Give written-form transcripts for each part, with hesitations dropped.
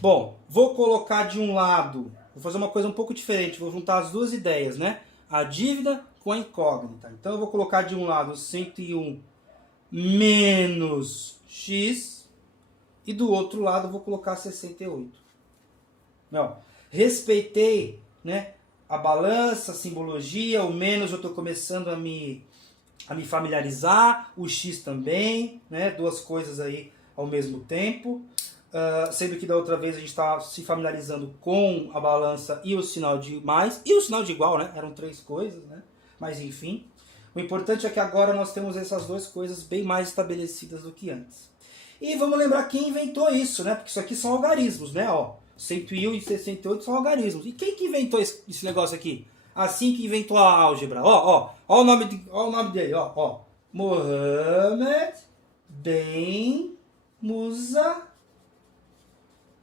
Bom, vou colocar de um lado, vou fazer uma coisa um pouco diferente, vou juntar as duas ideias, né? A dívida com a incógnita. Então eu vou colocar de um lado 101 menos x e do outro lado eu vou colocar 68. Não, respeitei, né, a balança, a simbologia, o menos eu estou começando a me familiarizar, o x também, né, duas coisas aí ao mesmo tempo. Sendo que da outra vez a gente estava se familiarizando com a balança e o sinal de mais, e o sinal de igual, né? Eram três coisas, né? Mas enfim, o importante é que agora nós temos essas duas coisas bem mais estabelecidas do que antes. E vamos lembrar quem inventou isso, né? Porque isso aqui são algarismos, né? Ó, 101 e 68 são algarismos. E quem que inventou esse negócio aqui? Assim que inventou a álgebra. Ó o nome dele, ó. Mohammed Ben Musa.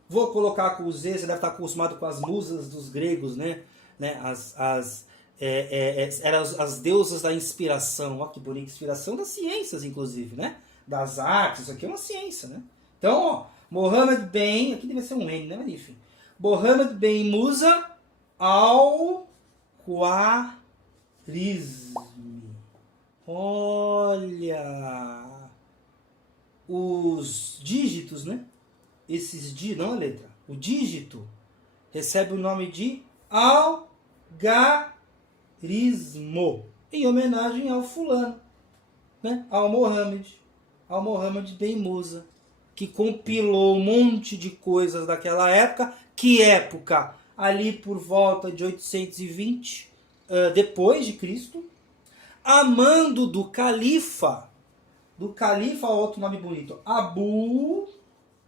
Vou colocar com o Z, você deve estar acostumado com as musas dos gregos, né? Eram as deusas da inspiração. Olha que bonita, inspiração das ciências, inclusive, né? Das artes, isso aqui é uma ciência, né? Então, ó, Mohammed Ben, aqui deve ser um N, né? Mas enfim. Mohammed Ben Musa al-Khwarizmi. Olha! Os dígitos, né? Não a letra, o dígito recebe o nome de algarismo, em homenagem ao fulano, né? Ao Mohammed Ben Musa, que compilou um monte de coisas daquela época. Que época? Ali por volta de 820 depois de Cristo, a mando do califa, outro nome bonito, Abu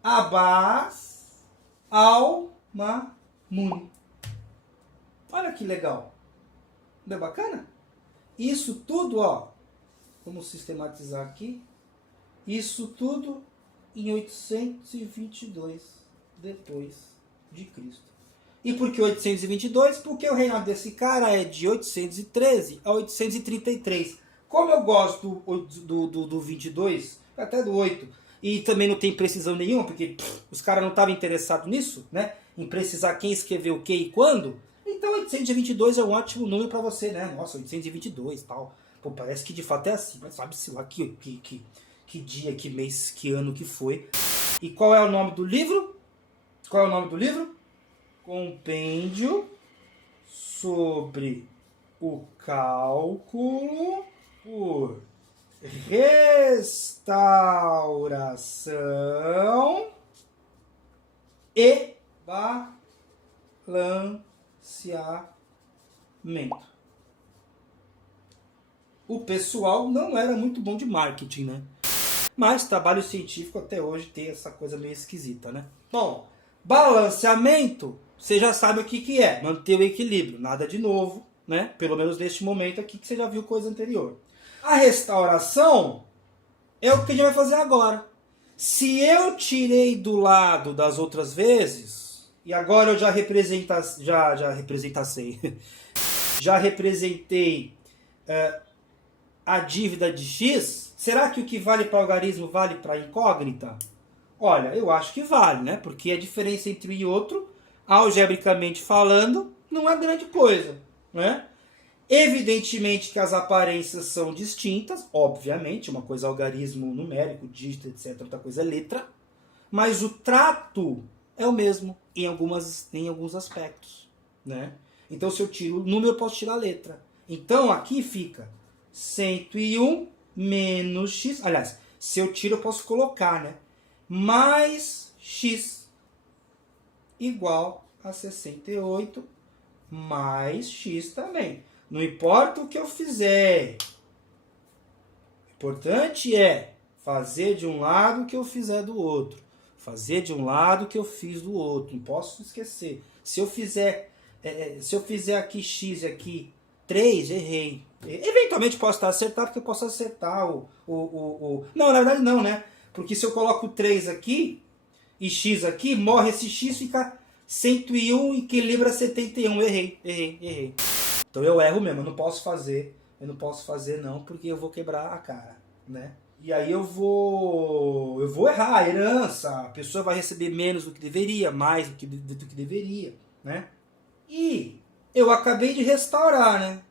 Abbas al-Ma'mun. Olha que legal. Não é bacana? Isso tudo, ó, vamos sistematizar aqui. Isso tudo em 822 depois de Cristo. E por que 822? Porque o reinado desse cara é de 813 a 833. Como eu gosto do 22, até do 8, e também não tem precisão nenhuma, porque os caras não estavam interessados nisso, né? Em precisar quem escreveu o que e quando. Então 822 é um ótimo número para você, né? Nossa, 822 e tal. Pô, parece que de fato é assim, mas sabe-se lá que dia, que mês, que ano que foi. E qual é o nome do livro? Compêndio sobre o cálculo por restauração e balanceamento. O pessoal não era muito bom de marketing, né? Mas trabalho científico até hoje tem essa coisa meio esquisita, né? Bom, balanceamento, você já sabe o que é. Manter o equilíbrio, nada de novo, né? Pelo menos neste momento aqui que você já viu coisa anterior. A restauração é o que a gente vai fazer agora. Se eu tirei do lado das outras vezes, e agora eu já representei a dívida de x, será que o que vale para algarismo vale para incógnita? Olha, eu acho que vale, né? Porque a diferença entre um e outro, algebricamente falando, não é grande coisa, né? Evidentemente que as aparências são distintas, obviamente, uma coisa é algarismo numérico, dígito, etc, outra coisa é letra, mas o trato é o mesmo em alguns aspectos, né? Então se eu tiro o número, eu posso tirar a letra. Então aqui fica 101 menos x, aliás, se eu tiro eu posso colocar, né? Mais x igual a 68 mais x também. Não importa o que eu fizer. O importante é fazer de um lado o que eu fizer do outro. Fazer de um lado o que eu fiz do outro. Não posso esquecer. Se eu fizer aqui x e aqui 3, errei. Eventualmente posso estar acertado, porque eu posso acertar Não, na verdade não, né? Porque se eu coloco 3 aqui e x aqui, morre esse x, fica 101 e equilibra 71. Errei. Então eu erro mesmo, eu não posso fazer não, porque eu vou quebrar a cara, né? E aí eu vou errar a herança, a pessoa vai receber menos do que deveria, mais do que deveria, né? E eu acabei de restaurar, né?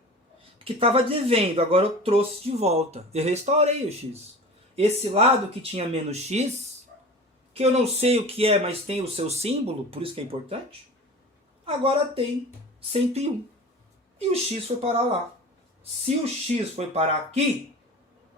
Porque estava devendo, agora eu trouxe de volta. Eu restaurei o x. Esse lado que tinha menos x, que eu não sei o que é, mas tem o seu símbolo, por isso que é importante, agora tem 101. E o x foi parar lá. Se o x foi parar aqui,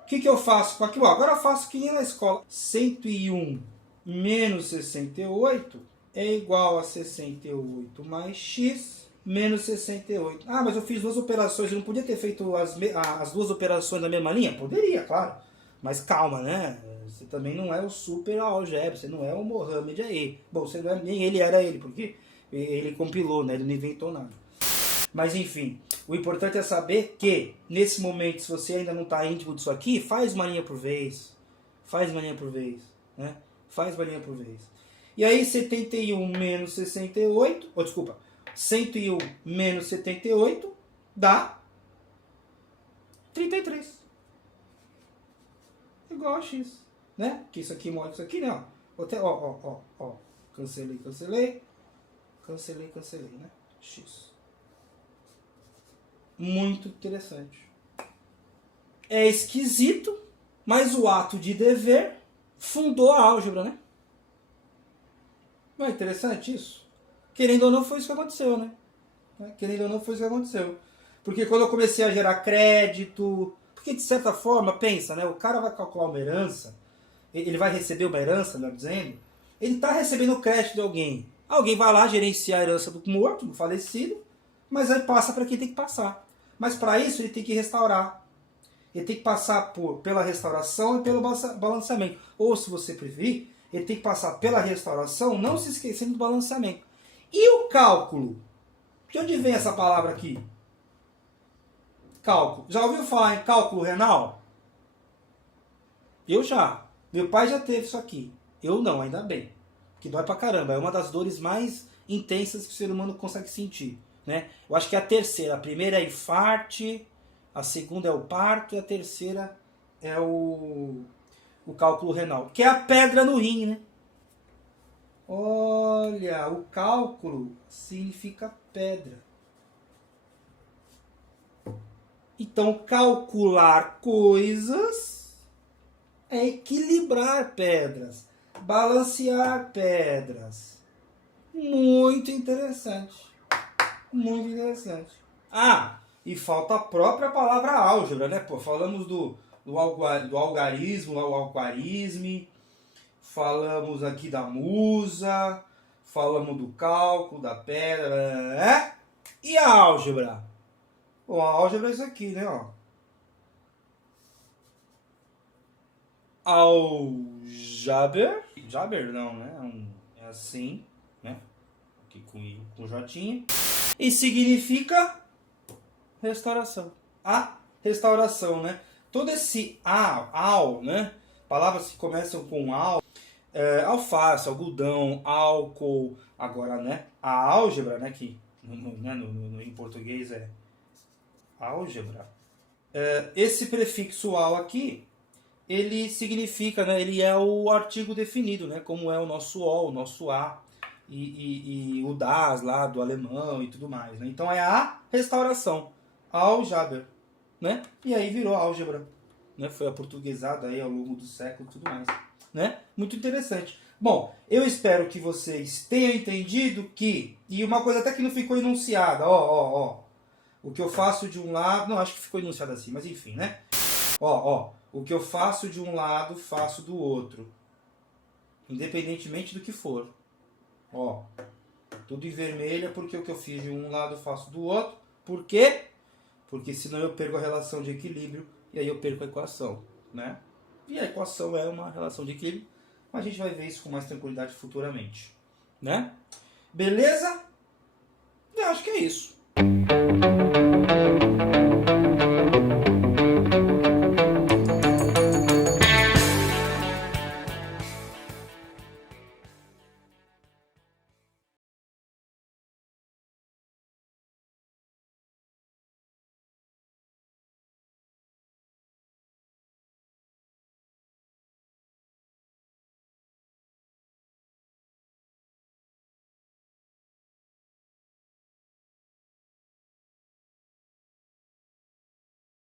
o que eu faço com aquilo? Agora eu faço que nem na escola. 101 menos 68 é igual a 68 mais x menos 68. Ah, mas eu fiz duas operações, eu não podia ter feito as duas operações na mesma linha? Poderia, claro. Mas calma, né? Você também não é o super algebra, você não é o Mohamed aí. Bom, você não é, nem ele era ele, porque ele compilou, né? Ele não inventou nada. Mas enfim, o importante é saber que, nesse momento, se você ainda não está íntimo disso aqui, faz uma linha por vez. Faz uma linha por vez. Né? Faz uma linha por vez. E aí, 71 menos 68, desculpa, 101 menos 78 dá 33. Igual a x. Né? Que isso aqui mostra isso aqui, né? Ó. Cancelei, né? X. Muito interessante. É esquisito, mas o ato de dever fundou a álgebra, né? Não é interessante isso? Querendo ou não, foi isso que aconteceu, né? Querendo ou não, foi isso que aconteceu. Porque quando eu comecei a gerar crédito... Porque, de certa forma, pensa, né? O cara vai calcular uma herança, ele vai receber uma herança, melhor dizendo, ele está recebendo o crédito de alguém. Alguém vai lá gerenciar a herança do morto, do falecido, mas aí passa para quem tem que passar. Mas para isso ele tem que restaurar. Ele tem que passar pela restauração e pelo balanceamento. Ou, se você preferir, ele tem que passar pela restauração, não se esquecendo do balanceamento. E o cálculo? De onde vem essa palavra aqui? Cálculo. Já ouviu falar em cálculo renal? Eu já. Meu pai já teve isso aqui. Eu não, ainda bem. Que dói pra caramba. É uma das dores mais intensas que o ser humano consegue sentir. Né? Eu acho que é a terceira. A primeira é infarte, a segunda é o parto e a terceira é o cálculo renal. Que é a pedra no rim, né? Olha, o cálculo significa pedra. Então, calcular coisas é equilibrar pedras, balancear pedras. Muito interessante. Muito interessante. Ah, e falta a própria palavra álgebra, né? Pô, falamos do algarismo, o algarisme, falamos aqui da musa, falamos do cálculo, da pedra, né? E a álgebra? Bom, a álgebra é isso aqui, né? Ó. Aljaber. Jaber não, né? É assim, né? Aqui com jotinha. E significa restauração. A restauração, né? Todo esse al, né? Palavras que começam com al. Alface, algodão, álcool. Agora, né? A álgebra, né? Que em português é álgebra. Esse prefixo al aqui, ele significa, né? Ele é o artigo definido, né? Como é o nosso o, o nosso a. E o das lá do alemão e tudo mais, né? Então é a restauração, Aljaber, né? E aí virou álgebra, né? Foi aportuguesado aí ao longo do século e tudo mais, né? Muito interessante. Bom, eu espero que vocês tenham entendido que, e uma coisa até que não ficou enunciada, o que eu faço de um lado, não, acho que ficou enunciado assim, mas enfim, né? O que eu faço de um lado, faço do outro, independentemente do que for. Ó, tudo em vermelho é porque o que eu fiz de um lado eu faço do outro. Por quê? Porque senão eu perco a relação de equilíbrio e aí eu perco a equação, né? E a equação é uma relação de equilíbrio, mas a gente vai ver isso com mais tranquilidade futuramente, né? Beleza? Eu acho que é isso.